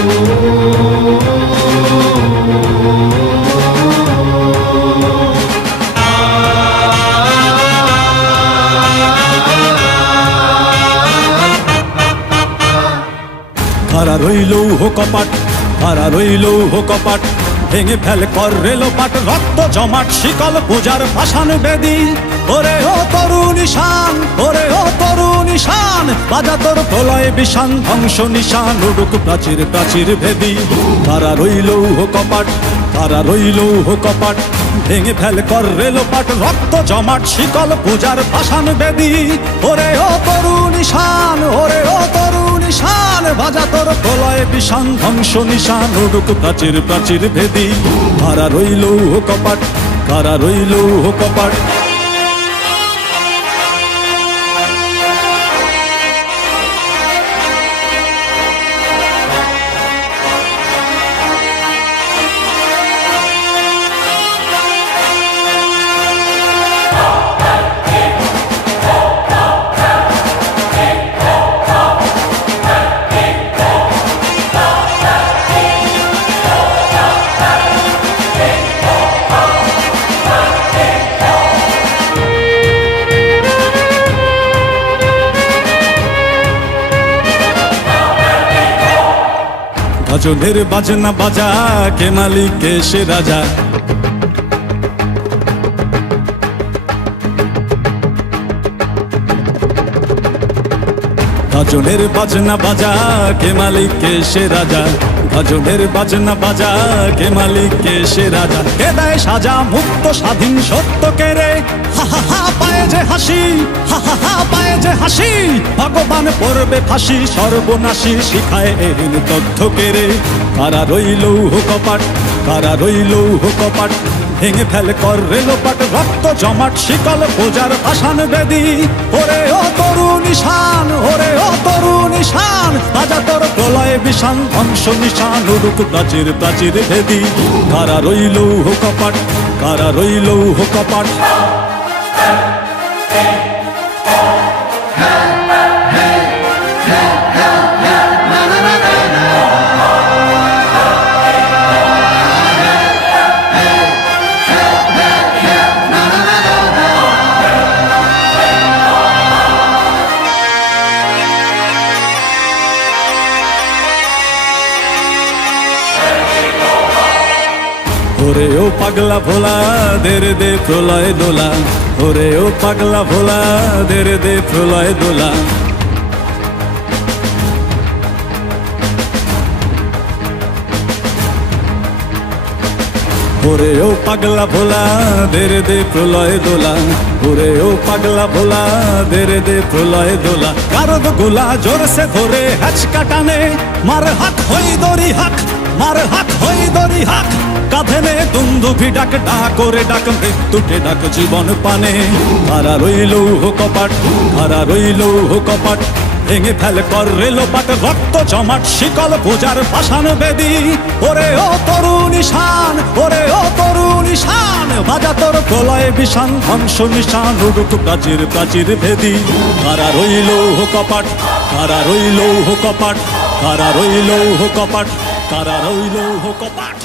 কারা রইল কপাট, কারা রইল কপাট, ভেঙে ফেল কর রেলোপাট, রক্ত জমাট শিকল পূজার পাষাণ বেদী। ওরে ও তরুণ ঈশান, ওরে ও তরুণ ঈশান, বাজা তোর প্রলয় বিষান, ধ্বংস নিশান উড়ুক প্রাচীর প্রাচীর ভেদী। কারা রইল কপাট, কারা রইল কপাট, ভেঙে ফেল কর রেলোপাট, রক্ত জমাট শিকল পূজার পাষাণ বেদী। ওরে ও তরুণ ঈশান, ওরে ও তরুণ ঈশান, বাজা তোর প্রলয় বিষান, ধ্বংস নিশান উড়ুক প্রাচীর প্রাচীর ভেদী। কারা রইল কপাট, কারা রইল কপাট। গজলের বাজনা বাজা, কে মালিক কে সে রাজা। গজলের বাজনা বাজা, কে মালিক কে সে রাজা। গজলের বাজনা বাজা, কে মালিক কে সে রাজা। কে দেয় সাজা মুক্ত স্বাধীন সত্য কে রে, হা হা হা পায়ে যে হাসি, হা হা হা পায়ে যে হাসি। ভগবান পড়বে ফাঁসি, সর্বনাশী শিখায় এহেন তথ্য কে রে। কারা রইল কপাট, কারা রইল কপাট, ভেঙে ফেল কর রেলোপাট, রক্ত জমাট শিকল পূজার পাষাণ বেদী। ওরে ও তরুণ ঈশান, ওরে ও তরুণ ঈশান, বাজা তোর প্রলয় বিষান, ধ্বংস নিশান উড়ুক প্রাচীর প্রাচীর ভেদী। কারা রইল কপাট, কারা রইল কপাট। ওরে ও পাগলা ভোলা, দেরে দে প্রলয় দোলা। ওরে ও পাগলা ভোলা, দেরে দে প্রলয় দোলা। ওরে ও পাগলা ভোলা, দেরে দে প্রলয় দোলা। ওরে ও পাগলা ভোলা, দেরে দে প্রলয় দোলা। কারদ গোলা জোরসে ধরে হ্যাচকা টানে, মার হাক হই দড়ি হাক, মার হাক হই দড়ি হাক। কাঁধে নে দুন্দুভি ডাক, ডাক ওরে ডাক, মৃত্যুকে ডাক জীবন পানে। কারা রইল কপাট, কারা রইল কপাট, ভেঙে ফেল কর রেলোপাট, রক্ত জমাট শিকল পূজার পাষাণ বেদী। ওরে ও তরুণ ঈশান, ওরে ও তরুণ ঈশান, বাজা তোর প্রলয় বিষান, ধ্বংস নিশান উড়ুক প্রাচীর প্রাচীর ভেদী। কারা রইল কপাট, কারা রইল কপাট, কারা রইল কপাট, কারা রইল কপাট।